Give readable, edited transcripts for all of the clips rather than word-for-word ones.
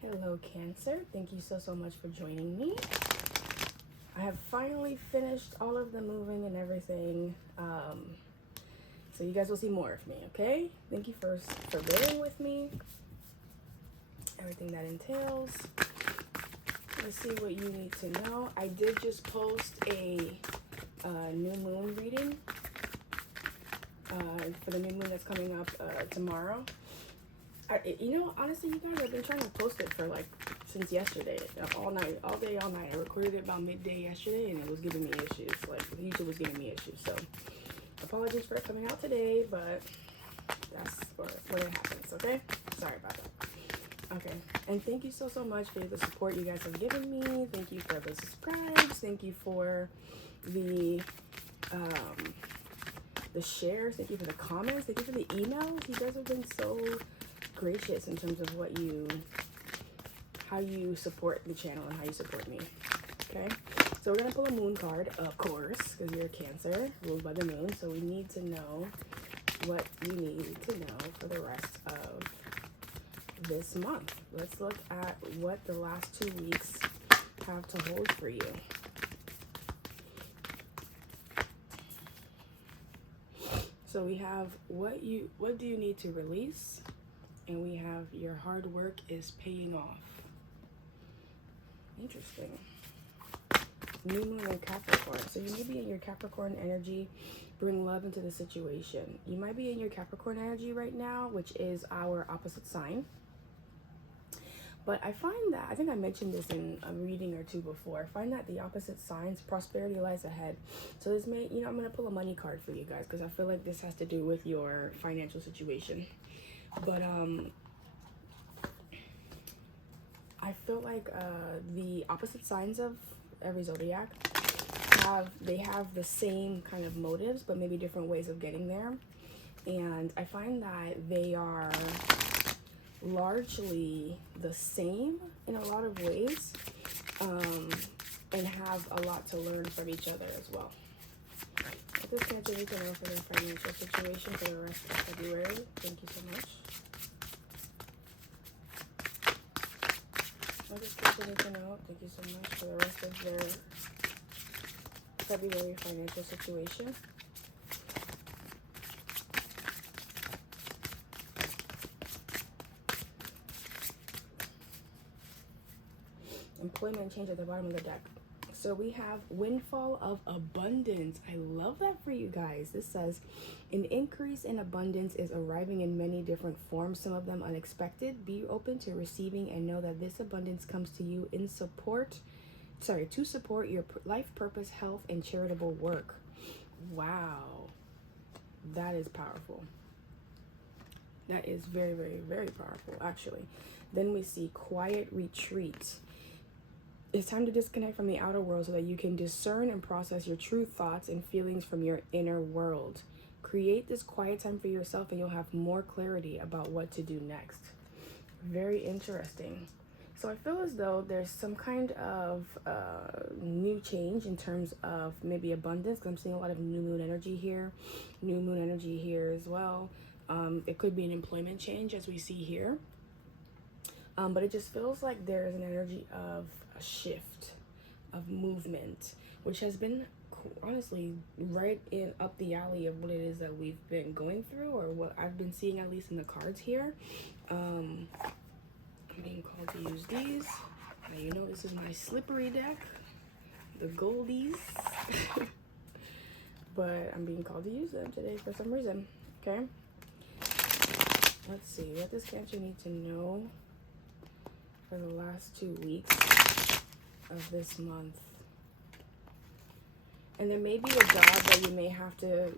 Hello, Cancer. Thank you so much for joining me. I have finally finished all of the moving and everything. So you guys will see more of me, okay? Thank you for bearing with me. Everything that entails. Let's see what you need to know. I did just post a new moon reading for the new moon that's coming up tomorrow. Honestly, you guys, I've been trying to post it for since yesterday, all night, all day, all night. I recorded it about midday yesterday, and it was giving me issues. YouTube was giving me issues. So, apologies for it coming out today, but that's when it happens. Okay, sorry about that. Okay, and thank you so much for the support you guys have given me. Thank you for the subscribes. Thank you for the shares. Thank you for the comments. Thank you for the emails. You guys have been so gracious in terms of how you support the channel and how you support me. Okay, so we're gonna pull a moon card, of course, because you're a Cancer ruled by the moon. So we need to know what you need to know for the rest of this month. Let's look at what the last 2 weeks have to hold for you. So we have what do you need to release, and we have your hard work is paying off. Interesting. New moon in Capricorn. So you may be in your Capricorn energy. Bring love into the situation. You might be in your Capricorn energy right now, which is our opposite sign. But I find that, I think I mentioned this in a reading or two before, I find that the opposite signs, prosperity lies ahead. So this may, I'm going to pull a money card for you guys, because I feel like this has to do with your financial situation. But I feel like the opposite signs of every zodiac have the same kind of motives, but maybe different ways of getting there. And I find that they are largely the same in a lot of ways, and have a lot to learn from each other as well. What does Cancer need to know for their financial situation for the rest of February? Thank you so much. What does Cancer need to know? Thank you so much for the rest of their February financial situation. Employment change at the bottom of the deck. So we have windfall of abundance. I love that for you guys. This says an increase in abundance is arriving in many different forms, some of them unexpected. Be open to receiving and know that this abundance comes to you to support your life purpose, health, and charitable work. Wow, that is powerful. That is very, very, very powerful, actually. Then we see quiet retreat. It's time to disconnect from the outer world so that you can discern and process your true thoughts and feelings from your inner world. Create this quiet time for yourself, and you'll have more clarity about what to do next. Very interesting. So I feel as though there's some kind of new change in terms of maybe abundance, because I'm seeing a lot of new moon energy here. New moon energy here as well. It could be an employment change, as we see here. But it just feels like there is an energy of a shift, of movement, which has been honestly right up the alley of what it is that we've been going through, or what I've been seeing, at least in the cards here. I'm being called to use these. Now you know this is my slippery deck, the goldies. But I'm being called to use them today for some reason. Okay. Let's see. What does Cancer need to know for the last 2 weeks of this month? And there may be a job that you may have to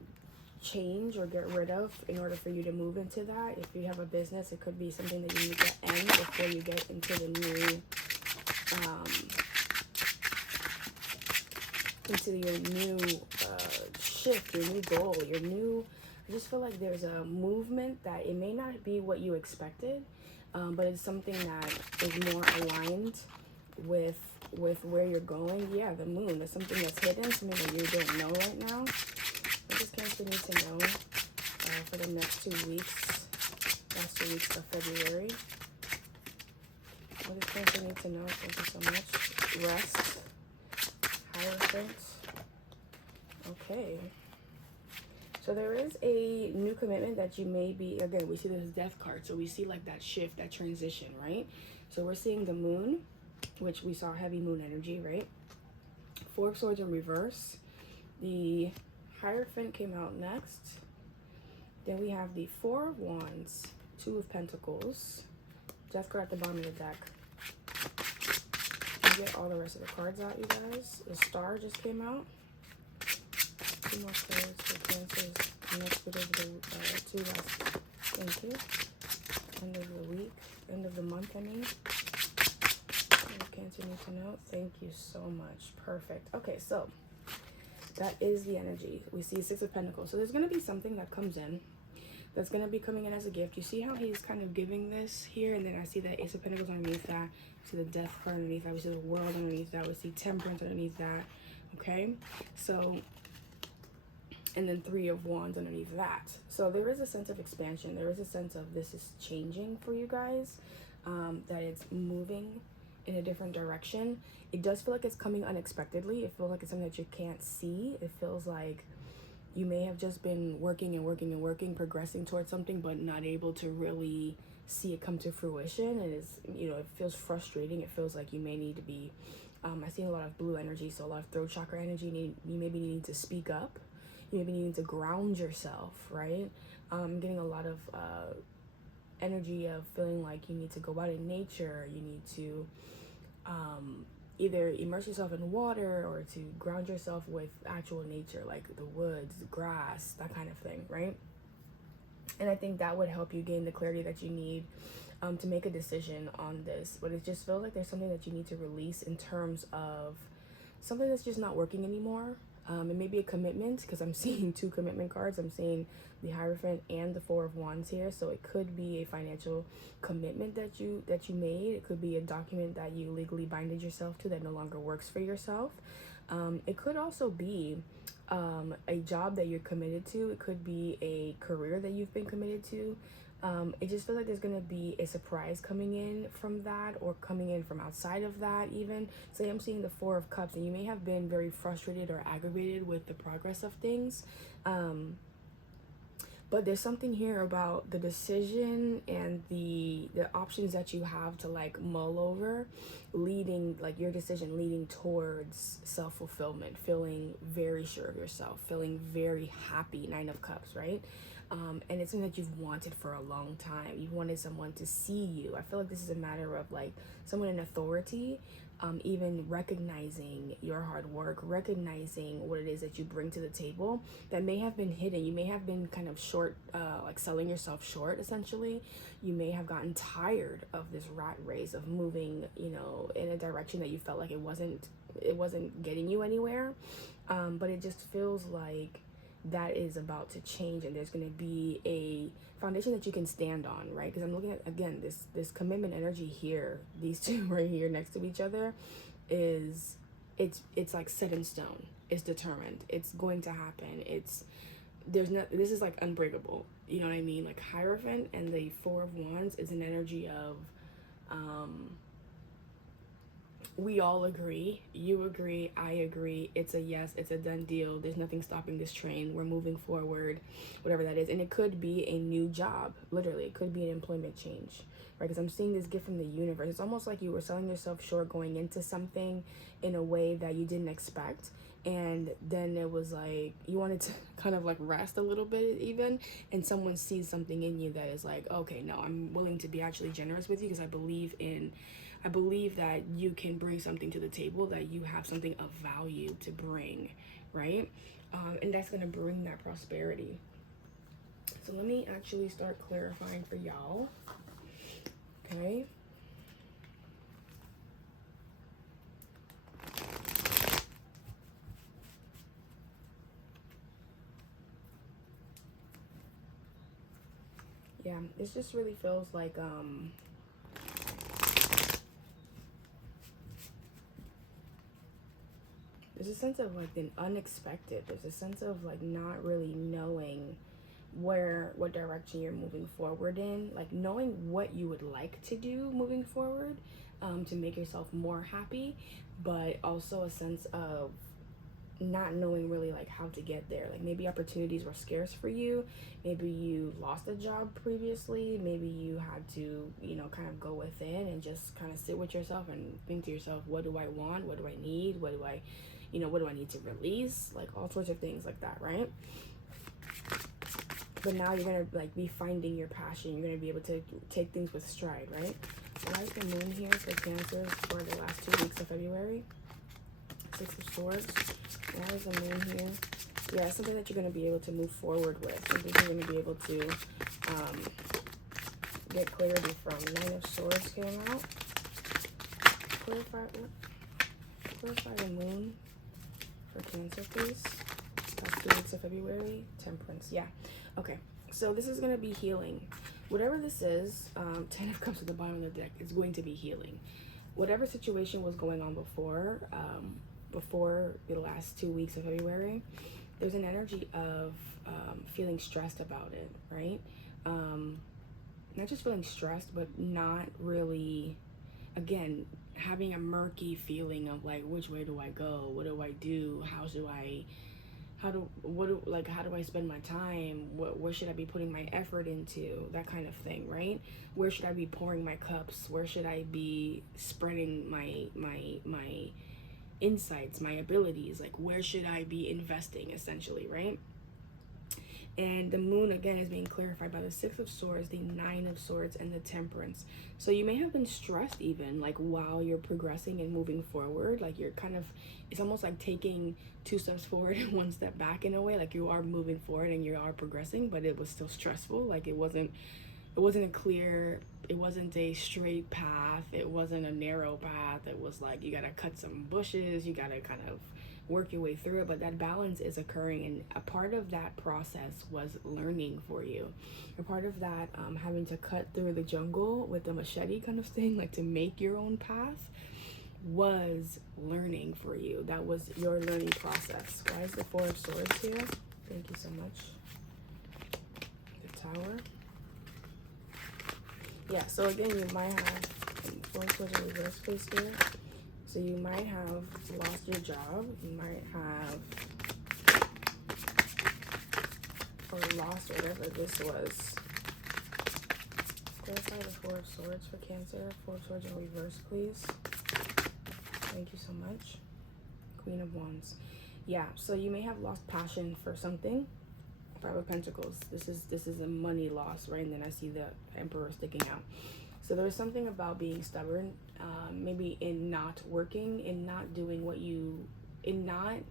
change or get rid of in order for you to move into that. If you have a business, it could be something that you need to end before you get into the new into your new shift, your new goal, your new, I just feel like there's a movement that it may not be what you expected, but it's something that is more aligned with where you're going. Yeah, the moon. There's something that's hidden, something that you don't know right now. What does Cancer need to know for the next 2 weeks, last 2 weeks of February? What does Cancer need to know? Thank you so much. Rest. Hierophant. Okay. So there is a new commitment that you may be, again, we see this death card. So we see like that shift, that transition, right? So we're seeing the moon, which we saw heavy moon energy, right? Four of Swords in reverse. The Hierophant came out next. Then we have the Four of Wands, Two of Pentacles. Death card at the bottom of the deck. Get all the rest of the cards out, you guys. The Star just came out. Two more cards for Cancer's next bit of the two last. Thank you. End of the week, end of the month, I mean. What Cancer need to know? Thank you so much. Perfect. Okay, so that is the energy. We see Six of Pentacles. So there's going to be something that comes in that's going to be coming in as a gift. You see how he's kind of giving this here, and then I see the Ace of Pentacles underneath that. We see the Death card underneath that. We see the World underneath that. We see Temperance underneath that. Okay, so, and then Three of Wands underneath that. So there is a sense of expansion. There is a sense of this is changing for you guys, that it's moving in a different direction. It does feel like it's coming unexpectedly. It feels like it's something that you can't see. It feels like you may have just been working and working and working, progressing towards something, but not able to really see it come to fruition. And it's, you know, it feels frustrating. It feels like you may need to be, I see a lot of blue energy, so a lot of throat chakra energy. You may be needing to speak up. You may be needing to ground yourself, right? I'm getting a lot of energy of feeling like you need to go out in nature. You need to either immerse yourself in water or to ground yourself with actual nature, like the woods, the grass, that kind of thing, right? And I think that would help you gain the clarity that you need to make a decision on this. But it just feels like there's something that you need to release in terms of something that's just not working anymore. It may be a commitment, because I'm seeing two commitment cards. I'm seeing the Hierophant and the Four of Wands here. So it could be a financial commitment that you made. It could be a document that you legally binded yourself to that no longer works for yourself. It could also be a job that you're committed to. It could be a career that you've been committed to. It just feels like there's going to be a surprise coming in from that, or coming in from outside of that even. Say I'm seeing the Four of Cups, and you may have been very frustrated or aggravated with the progress of things. But there's something here about the decision and the options that you have to like mull over, leading, like your decision leading towards self-fulfillment, feeling very sure of yourself, feeling very happy. Nine of Cups, right? And it's something that you've wanted for a long time. You've wanted someone to see you. I feel like this is a matter of like someone in authority, even recognizing your hard work, recognizing what it is that you bring to the table that may have been hidden. You may have been kind of short, like selling yourself short, essentially. You may have gotten tired of this rat race of moving, you know, in a direction that you felt like it wasn't getting you anywhere. But it just feels like that is about to change, and there's going to be a foundation that you can stand on, right? Because I'm looking at, again, this commitment energy here, these two right here next to each other, is it's like set in stone. It's determined. It's going to happen. This is like unbreakable, you know what I mean? Like Hierophant and the Four of Wands is an energy of we all agree, you agree, I agree, it's a yes, it's a done deal, there's nothing stopping this train, we're moving forward, whatever that is. And it could be a new job, literally. It could be an employment change, right? Because I'm seeing this gift from the universe. It's almost like you were selling yourself short going into something in a way that you didn't expect, and then it was like you wanted to kind of like rest a little bit even, and someone sees something in you that is like, okay, no, I'm willing to be actually generous with you because I believe that you can bring something to the table, that you have something of value to bring, right? And that's going to bring that prosperity. So let me actually start clarifying for y'all. Okay. Yeah, it just really feels like, there's a sense of like the unexpected. There's a sense of like not really knowing what direction you're moving forward in, like knowing what you would like to do moving forward, to make yourself more happy, but also a sense of not knowing really like how to get there. Like maybe opportunities were scarce for you, maybe you lost a job previously, maybe you had to, you know, kind of go within and just kind of sit with yourself and think to yourself, what do I want, what do I need, what do I, you know, what do I need to release, like all sorts of things like that, right? But now you're gonna like be finding your passion, you're gonna be able to take things with stride, right? Why is the moon here for Cancer for the last 2 weeks of February? Six of Swords. Why is the moon here? Yeah, it's something that you're going to be able to move forward with. Something you're going to be able to get clarity from. Nine of Swords came out. Clarify the moon for Cancer, please. Last 2 weeks of February. Temperance. Yeah. Okay. So this is going to be healing. Whatever this is, 10 of Cups at the bottom of the deck is going to be healing. Whatever situation was going on before the last 2 weeks of February, there's an energy of feeling stressed about it, right? Not just feeling stressed, but not really, again, having a murky feeling of like, which way do I go? What do I do? How do I spend my time? Where should I be putting my effort into? That kind of thing, right? Where should I be pouring my cups? Where should I be spreading my insights, my abilities? Like, where should I be investing, essentially, right? And the moon, again, is being clarified by the Six of Swords, the Nine of Swords, and the Temperance. So you may have been stressed even, like, while you're progressing and moving forward. Like, you're kind of, it's almost like taking 2 steps forward and 1 step back in a way. Like, you are moving forward and you are progressing, but it was still stressful. Like, it wasn't a clear, it wasn't a straight path. It wasn't a narrow path. It was like, you got to cut some bushes. You got to kind of work your way through it, but that balance is occurring, and a part of that process was learning for you. A part of that, having to cut through the jungle with a machete kind of thing, like to make your own path, was learning for you. That was your learning process. Why is the Four of Swords here? Thank you so much. The Tower. Yeah, so again, you might have Four of Swords in reverse, please, here. So you might have lost your job, you might have, or lost whatever this was. Clarify the Four of Swords for Cancer. Four of Swords in reverse, please. Thank you so much. Queen of Wands. Yeah, so you may have lost passion for something. Five of Pentacles. This is a money loss, right? And then I see the Emperor sticking out. So there's something about being stubborn, maybe in not working, in not doing in not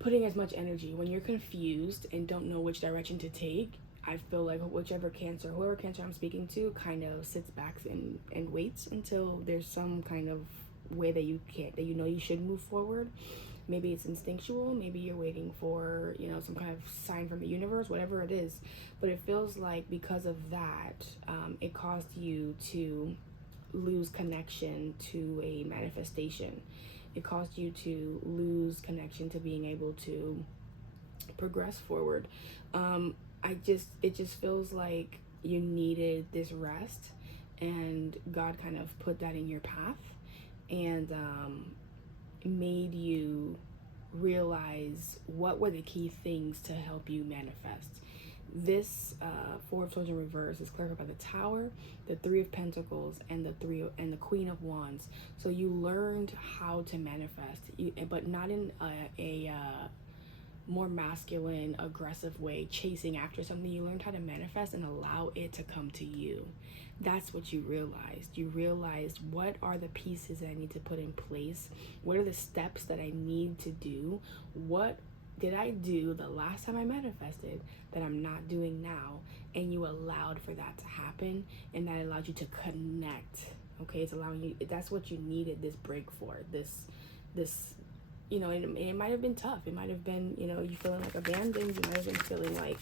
putting as much energy. When you're confused and don't know which direction to take, I feel like whoever Cancer I'm speaking to kind of sits back and waits until there's some kind of way that you know you should move forward. Maybe it's instinctual, maybe you're waiting for, you know, some kind of sign from the universe, whatever it is. But it feels like because of that, it caused you to lose connection to a manifestation. It caused you to lose connection to being able to progress forward. It just feels like you needed this rest, and God kind of put that in your path, and made you realize what were the key things to help you manifest. This Four of Swords in reverse is clarified by the Tower, the Three of Pentacles, and the Queen of Wands. So you learned how to manifest, but not in a more masculine, aggressive way, chasing after something. You learned how to manifest and allow it to come to you. That's what you realized. You realized, what are the pieces that I need to put in place? What are the steps that I need to do? What did I do the last time I manifested that I'm not doing now? And you allowed for that to happen, and that allowed you to connect. Okay, it's allowing you, that's what you needed this break for. This you know, it might have been tough. It might have been, you know, you feeling like abandoned. You might have been feeling like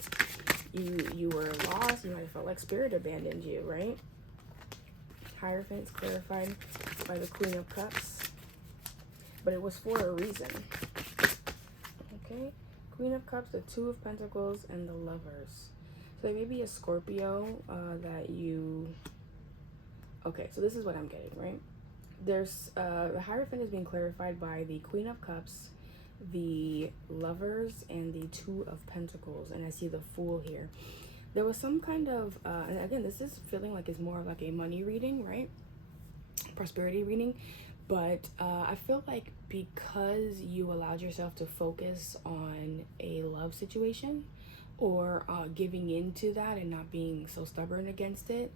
you were lost. You might have felt like spirit abandoned you, right? Hierophant's clarified by the Queen of Cups, but it was for a reason. Okay, Queen of Cups, the Two of Pentacles, and the Lovers. So there may be a Scorpio that you Okay, so this is what I'm getting, right? There's the Hierophant is being clarified by the Queen of Cups, the Lovers, and the Two of Pentacles, and I see the Fool here. There was some kind of and again, this is feeling like it's more of like a money reading, right? Prosperity reading. But I feel like because you allowed yourself to focus on a love situation, or giving into that and not being so stubborn against it,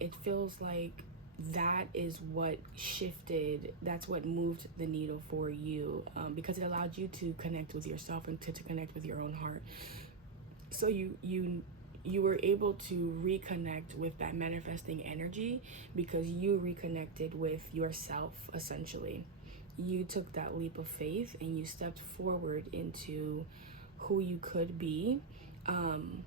it feels like that is what shifted, that's what moved the needle for you, because it allowed you to connect with yourself and to connect with your own heart. So you were able to reconnect with that manifesting energy because you reconnected with yourself. Essentially, you took that leap of faith and you stepped forward into who you could be, and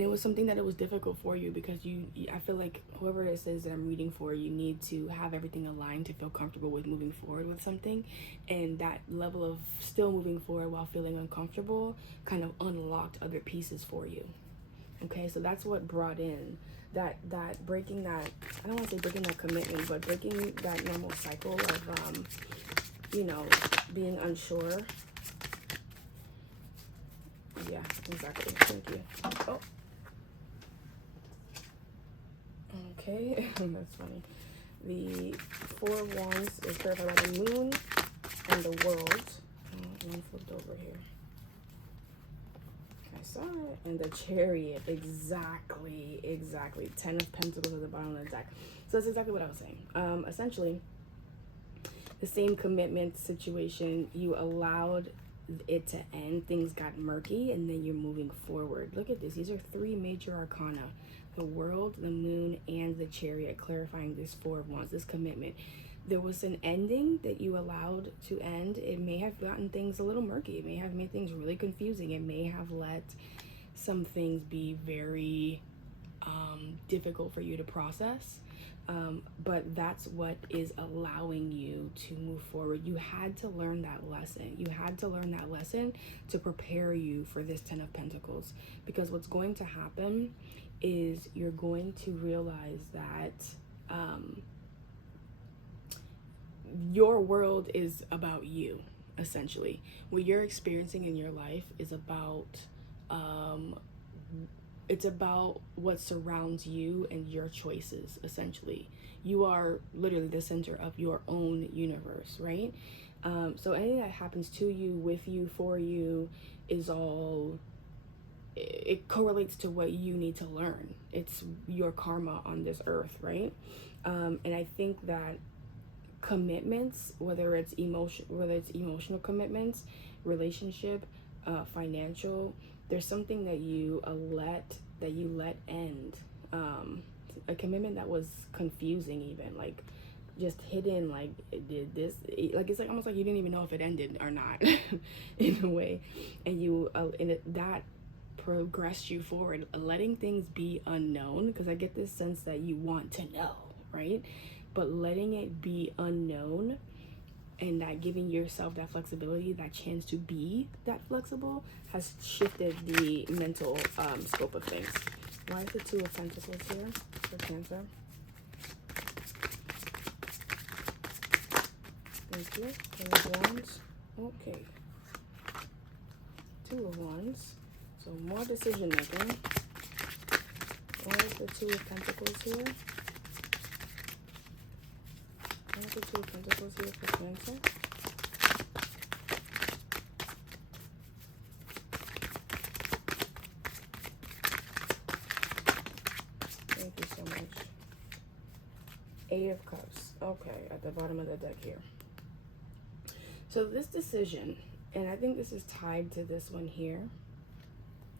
it was something that it was difficult for you because I feel like whoever it says that I'm reading for, you need to have everything aligned to feel comfortable with moving forward with something, and that level of still moving forward while feeling uncomfortable kind of unlocked other pieces for you. Okay, so that's what brought in that breaking that, I don't want to say breaking that commitment, but breaking that normal cycle of being unsure. Yeah, exactly. Thank you. Oh, okay. That's funny. The Four of Wands is clarified by the Moon and the World. One flipped over here. I saw it. And the Chariot. Exactly. 10 of Pentacles at the bottom of the deck. So that's exactly what I was saying. Essentially, the same commitment situation, you allowed it to end, things got murky, and then you're moving forward. Look at this. These are three major arcana: the World, the Moon, and the Chariot, clarifying this Four of Wands, this commitment. There was an ending that you allowed to end. It may have gotten things a little murky. It may have made things really confusing. It may have let some things be very difficult for you to process. But that's what is allowing you to move forward. You had to learn that lesson. You had to learn that lesson to prepare you for this 10 of Pentacles. Because what's going to happen is you're going to realize that your world is about you, essentially. What you're experiencing in your life is about it's about what surrounds you and your choices. Essentially, you are literally the center of your own universe, right? So anything that happens to you, with you, for you, is all, it correlates to what you need to learn. It's your karma on this earth, right? And I think that commitments, whether it's emotional commitments, relationship, financial, there's something that you let end, a commitment that was confusing, even like just hidden, like did this, like it's like almost like you didn't even know if it ended or not in a way, and you that progressed you forward, letting things be unknown, because I get this sense that you want to know, right? But letting it be unknown and that giving yourself that flexibility, that chance to be that flexible, has shifted the mental scope of things. Why is the Two of Pentacles here for Cancer? Thank you. Ten of Wands. Okay. Two of Wands. So more decision making. Why is the Two of Pentacles here? Why is the Two of Pentacles here for Cancer? Thank you so much. Eight of Cups. Okay, at the bottom of the deck here. So this decision, and I think this is tied to this one here,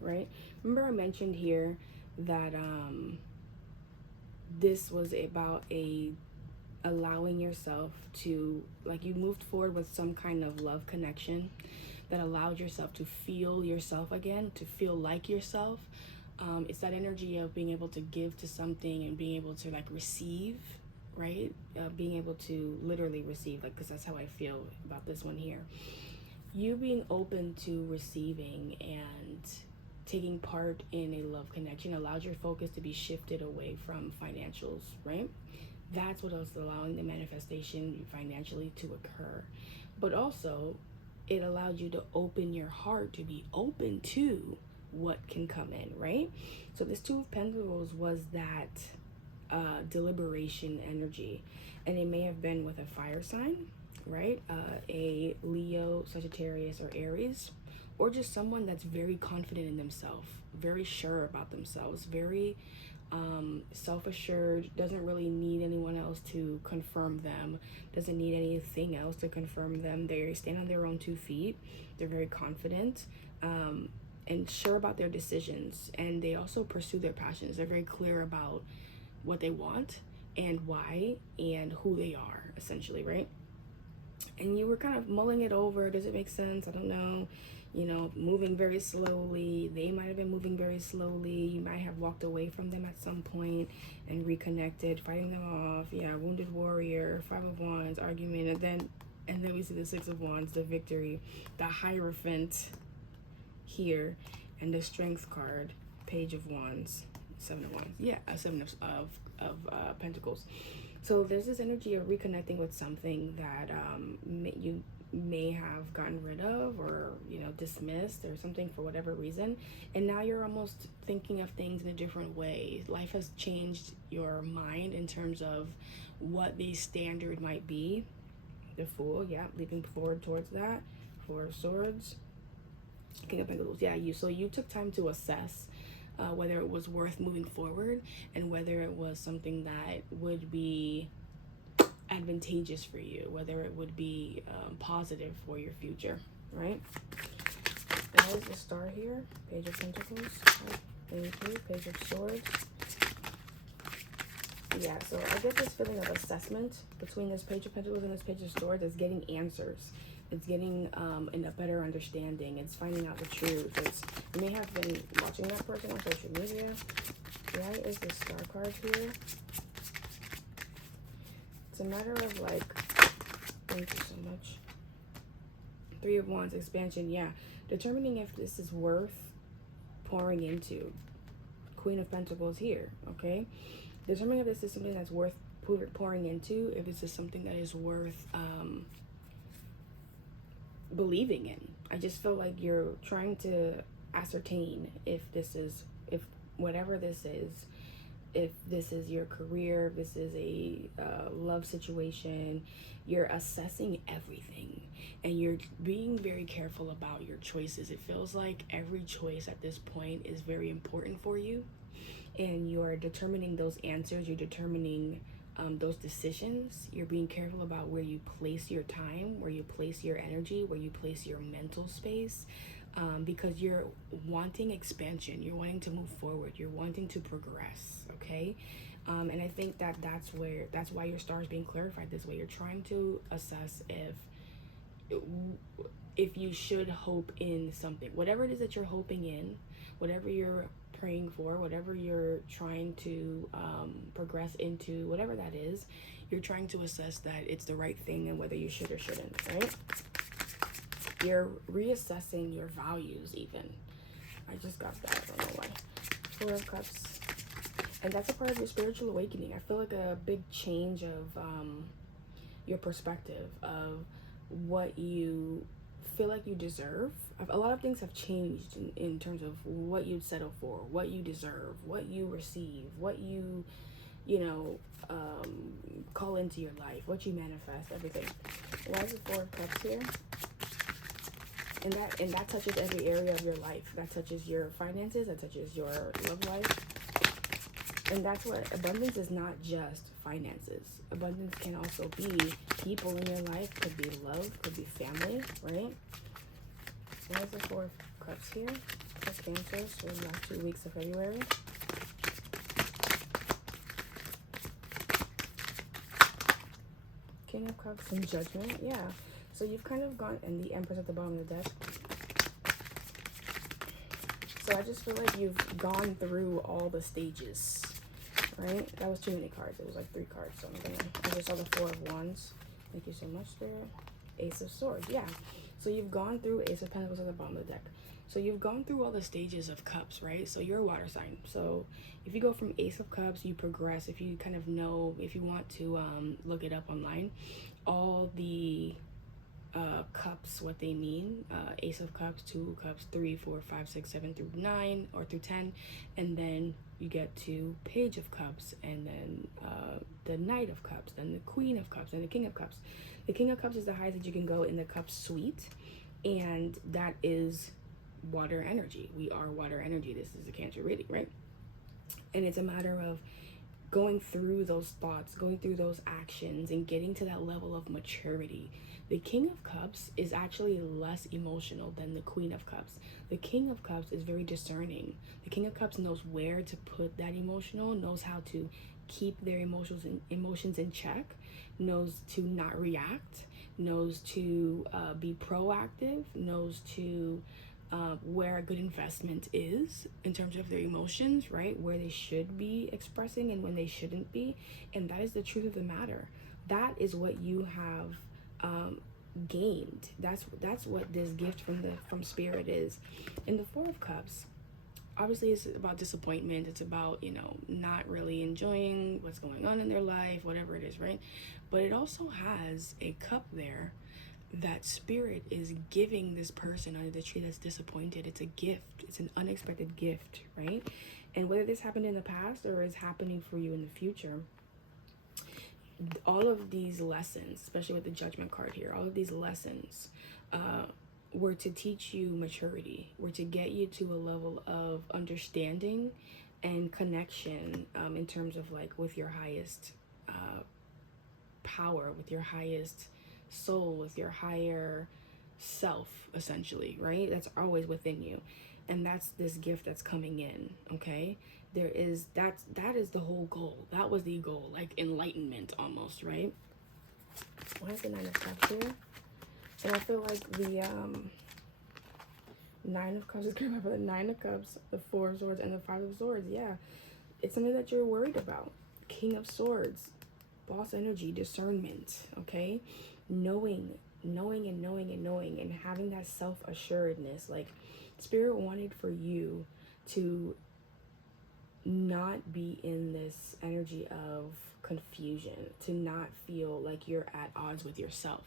right? Remember I mentioned here that this was about allowing yourself to, like, you moved forward with some kind of love connection that allowed yourself to feel yourself again, to feel like yourself. It's that energy of being able to give to something and being able to like receive, right? Being able to literally receive, like, because that's how I feel about this one here. You being open to receiving and taking part in a love connection allows your focus to be shifted away from financials, right? That's what is allowing the manifestation financially to occur. But also, it allowed you to open your heart to be open to what can come in, right? So this Two of Pentacles was that deliberation energy, and it may have been with a fire sign, right? A Leo, Sagittarius, or Aries, or just someone that's very confident in themselves, very sure about themselves, very self-assured, doesn't really need anyone else to confirm them, doesn't need anything else to confirm them. They stand on their own 2 feet. They're very confident and sure about their decisions, and they also pursue their passions. They're very clear about what they want and why and who they are, essentially, right? And you were kind of mulling it over. Does it make sense? I don't know. You know, moving very slowly. They might have been moving very slowly. You might have walked away from them at some point and reconnected, fighting them off. Yeah, wounded warrior, 5 of Wands, argument, and then we see the 6 of Wands, the victory, the Hierophant here, and the Strength card, Page of Wands, 7 of Wands. Yeah, 7 of Pentacles. So there's this energy of reconnecting with something that you may have gotten rid of, or, you know, dismissed or something for whatever reason, and now you're almost thinking of things in a different way. Life has changed your mind in terms of what the standard might be. The Fool, yeah, leaping forward towards that. 4 of Swords, King of Pentacles. Yeah, you took time to assess whether it was worth moving forward, and whether it was something that would be advantageous for you, whether it would be positive for your future, right? There's the Star here, Page of Pentacles. Thank you, Page of Swords. Yeah, so I get this feeling of assessment between this Page of Pentacles and this Page of Swords. It's getting answers. It's getting in a better understanding. It's finding out the truth. You may have been watching that person on social media. Why is the Star card here? It's a matter of, like, thank you so much. 3 of Wands, expansion, yeah. Determining if this is worth pouring into. Queen of Pentacles here, okay? Determining if this is something that's worth pouring into, if this is something that is worth believing in. I just feel like you're trying to ascertain if whatever this is, if this is your career, if this is a love situation, you're assessing everything, and you're being very careful about your choices. It feels like every choice at this point is very important for you, and you're determining those answers, you're determining those decisions. You're being careful about where you place your time, where you place your energy, where you place your mental space, because you're wanting expansion, you're wanting to move forward, you're wanting to progress, okay? And I think that's why your star is being clarified this way. You're trying to assess if you should hope in something, whatever it is that you're hoping in, whatever you're praying for, whatever you're trying to progress into, whatever that is, you're trying to assess that it's the right thing and whether you should or shouldn't, right? You're reassessing your values even. I just got that, I don't know why. 4 of Cups. And that's a part of your spiritual awakening. I feel like a big change of your perspective of what you feel like you deserve. A lot of things have changed in terms of what you'd settle for, what you deserve, what you receive, what you call into your life, what you manifest, everything. Why is the 4 of Cups here? And that touches every area of your life. That touches your finances, that touches your love life. And that's what abundance is, not just finances. Abundance can also be people in your life, could be love, could be family, right? Why is the 4 of Cups here? For Cancer, so the last 2 weeks of February. King of Cups and Judgment, yeah. So you've kind of gone, and the Empress at the bottom of the deck. So I just feel like you've gone through all the stages, right? That was too many cards. It was like 3 cards. So I just saw the 4 of Wands. Thank you so much, Spirit. Ace of Swords, yeah. So you've gone through Ace of Pentacles at the bottom of the deck. So you've gone through all the stages of cups, right? So you're a water sign. So if you go from Ace of Cups, you progress. If you kind of know, if you want to look it up online, all the cups, what they mean. Ace of Cups, 2 cups, 3, 4, 5, 6, 7 through 9 or through 10. And then you get to Page of Cups, and then the Knight of Cups, then the Queen of Cups, and the King of Cups. The King of Cups is the highest that you can go in the Cups suite, and that is water energy. We are water energy. This is a Cancer reading, right? And it's a matter of going through those thoughts, going through those actions, and getting to that level of maturity. The King of Cups is actually less emotional than the Queen of Cups. The King of Cups is very discerning. The King of Cups knows where to put that emotional, knows how to keep their emotions in check, knows to not react, knows to be proactive, knows to where a good investment is in terms of their emotions, right? Where they should be expressing and when they shouldn't be. And that is the truth of the matter. That is what you have gained. That's what this gift from Spirit is. In the Four of Cups, obviously it's about disappointment. It's about, not really enjoying what's going on in their life, whatever it is, right? But it also has a cup there that Spirit is giving this person under the tree that's disappointed. It's a gift. It's an unexpected gift, right? And whether this happened in the past or is happening for you in the future, all of these lessons, especially with the Judgment card here, all of these lessons were to teach you maturity, were to get you to a level of understanding and connection in terms of like with your highest power, with your highest soul, with your higher self, essentially, right? That's always within you. And that's this gift that's coming in, okay? That is the whole goal. That was the goal, like enlightenment almost, right? Why is the Nine of Cups here? And I feel like the Nine of Cups is coming up for the Nine of Cups, the Four of Swords, and the Five of Swords. Yeah, it's something that you're worried about. King of Swords, boss energy, discernment, okay? Knowing and having that self-assuredness. Like Spirit wanted for you to not be in this energy of confusion, to not feel like you're at odds with yourself.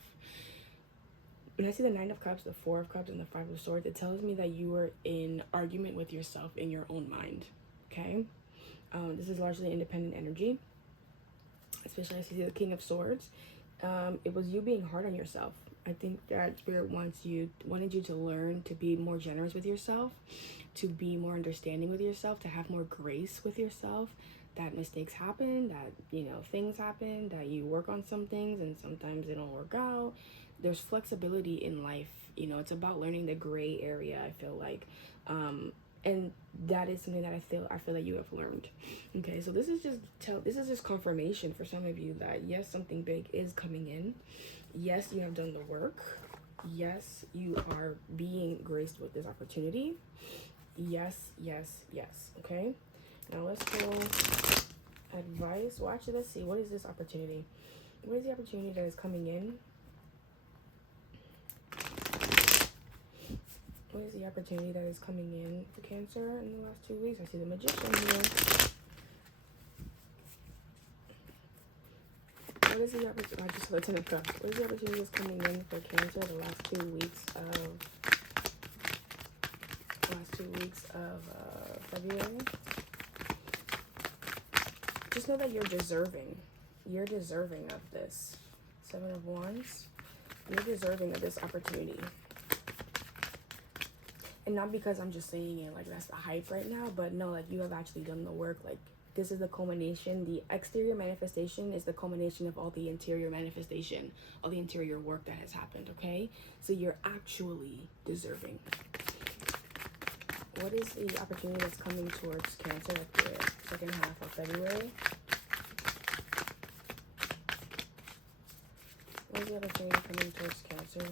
When I see the Nine of Cups, the Four of Cups, and the Five of Swords, it tells me that you are in argument with yourself in your own mind, okay? This is largely independent energy, especially as you see the King of Swords. It was you being hard on yourself. I think that Spirit wanted you to learn to be more generous with yourself, to be more understanding with yourself, to have more grace with yourself, that mistakes happen, that, things happen, that you work on some things and sometimes they don't work out. There's flexibility in life. It's about learning the gray area, I feel like. And that is something that I feel that you have learned. Okay, so this is just confirmation for some of you that yes, something big is coming in. Yes, you have done the work. Yes, you are being graced with this opportunity. Yes. Okay, now let's go advice. Well, actually, let's see. What is this opportunity? What is the opportunity that is coming in? What is the opportunity that is coming in for Cancer in the last 2 weeks? I see the Magician here. What is the opportunity? I just saw the Ten of Cups. What is the opportunity that's coming in for Cancer the last 2 weeks of February? Just know that you're deserving. You're deserving of this. Seven of Wands. You're deserving of this opportunity. And not because I'm just saying it like that's the hype right now, but no, like you have actually done the work. Like this is the culmination. The exterior manifestation is the culmination of all the interior manifestation, all the interior work that has happened, okay? So you're actually deserving. What is the opportunity that's coming towards Cancer at the second half of February? What is the opportunity coming towards Cancer?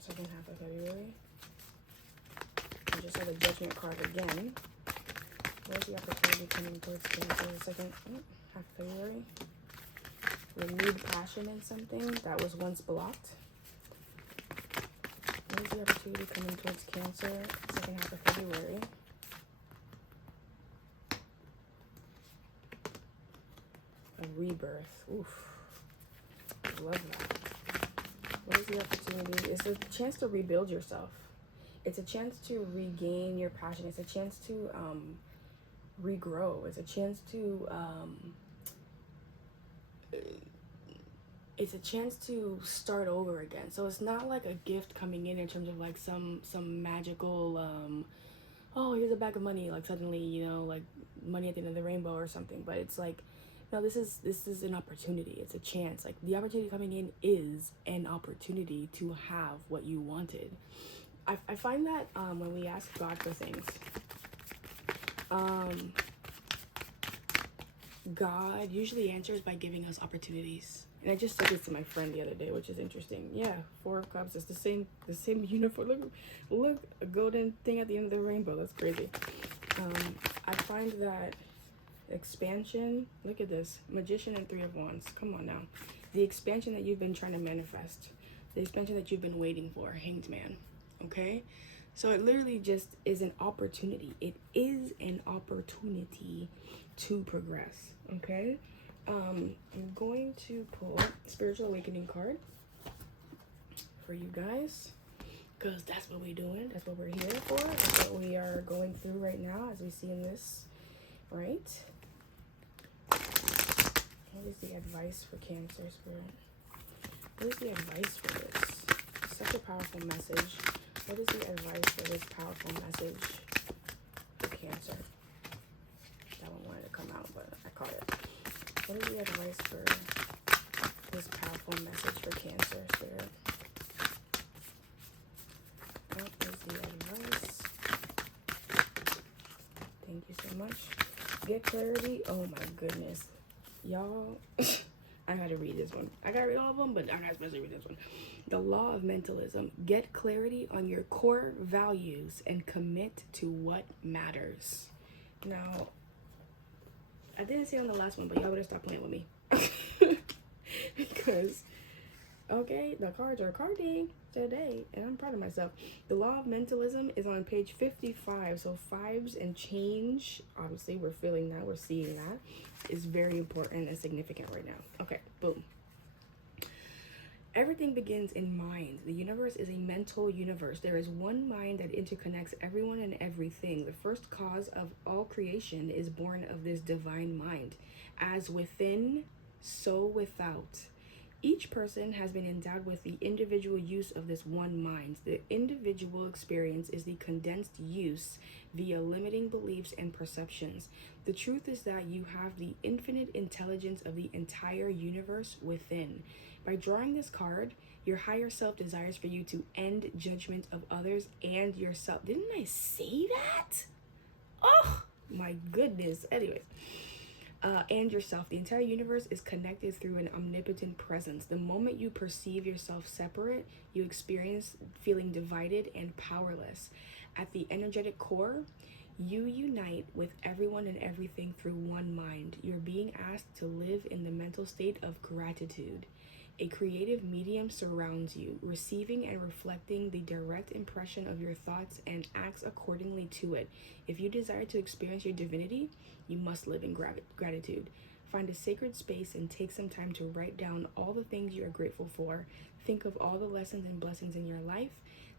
Second half of February. I just saw the Judgment card again. Where's the opportunity coming towards Cancer? half February. Renewed passion in something that was once blocked. What is the opportunity coming towards Cancer, second half of February? A rebirth. Oof. I love that. What is the opportunity? It's a chance to rebuild yourself. It's a chance to regain your passion. It's a chance to regrow. It's a chance to start over again. So it's not like a gift coming in terms of like some magical oh, here's a bag of money, like suddenly, you know, like money at the end of the rainbow or something. But it's like, no, this is an opportunity. It's a chance. Like the opportunity coming in is an opportunity to have what you wanted. I find that when we ask God for things, God usually answers by giving us opportunities. And I just said this to my friend the other day, which is interesting. Yeah, 4 of Cups. It's the same uniform. Look, a golden thing at the end of the rainbow. That's crazy. I find that expansion. Look at this, Magician and 3 of Wands. Come on now, the expansion that you've been trying to manifest, the expansion that you've been waiting for, Hanged Man. Okay, so it literally just is an opportunity. It is an opportunity to progress. Okay, I'm going to pull Spiritual Awakening card for you guys, because that's what we're doing. That's what we're here for. That's what we are going through right now, as we see in this, right? What is the advice for Cancer, Spirit? What is the advice for this? Such a powerful message. What is the advice for this powerful message for Cancer? That one wanted to come out, but I caught it. What is the advice for this powerful message for Cancer, Spirit? What is the advice? Thank you so much. Get clarity. Oh my goodness. Y'all, I gotta read this one. I gotta read all of them, but I gotta especially read this one. The law of mentalism. Get clarity on your core values and commit to what matters. Now, I didn't say it on the last one, but y'all better stop playing with me. Because, okay, the cards are carding today, and I'm proud of myself. The law of mentalism is on page 55. So 5s and change, obviously we're feeling that, we're seeing that, is very important and significant right now. Okay, boom. Everything begins in mind. The universe is a mental universe. There is one mind that interconnects everyone and everything. The first cause of all creation is born of this divine mind. As within, so without. Each person has been endowed with the individual use of this one mind. The individual experience is the condensed use via limiting beliefs and perceptions. The truth is that you have the infinite intelligence of the entire universe within. By drawing this card, your higher self desires for you to end judgment of others and yourself. Didn't I say that? Oh my goodness. Anyways. And yourself. The entire universe is connected through an omnipotent presence. The moment you perceive yourself separate, you experience feeling divided and powerless. At the energetic core, you unite with everyone and everything through one mind. You're being asked to live in the mental state of gratitude. A creative medium surrounds you, receiving and reflecting the direct impression of your thoughts and acts accordingly to it. If you desire to experience your divinity, you must live in gratitude. Find a sacred space and take some time to write down all the things you are grateful for. Think of all the lessons and blessings in your life.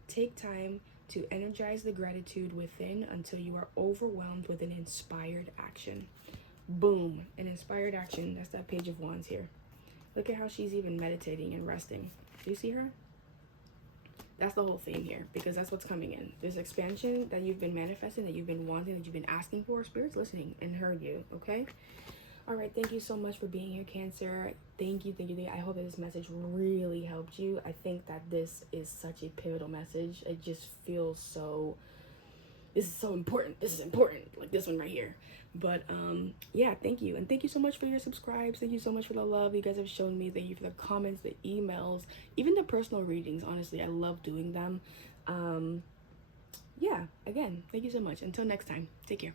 Take time to energize the gratitude within until you are overwhelmed with an inspired action. Boom, an inspired action. That's that Page of Wands here. Look at how she's even meditating and resting. Do you see her? That's the whole theme here, because that's what's coming in. This expansion that you've been manifesting, that you've been wanting, that you've been asking for, Spirit's listening and heard you, okay? All right, thank you so much for being here, Cancer. Thank you. I hope that this message really helped you. I think that this is such a pivotal message. It just feels so, this is so important. This is important, like this one right here. But yeah, thank you. And thank you so much for your subscribes. Thank you so much for the love you guys have shown me. Thank you for the comments, the emails, even the personal readings. Honestly, I love doing them. Yeah, again, thank you so much. Until next time, take care.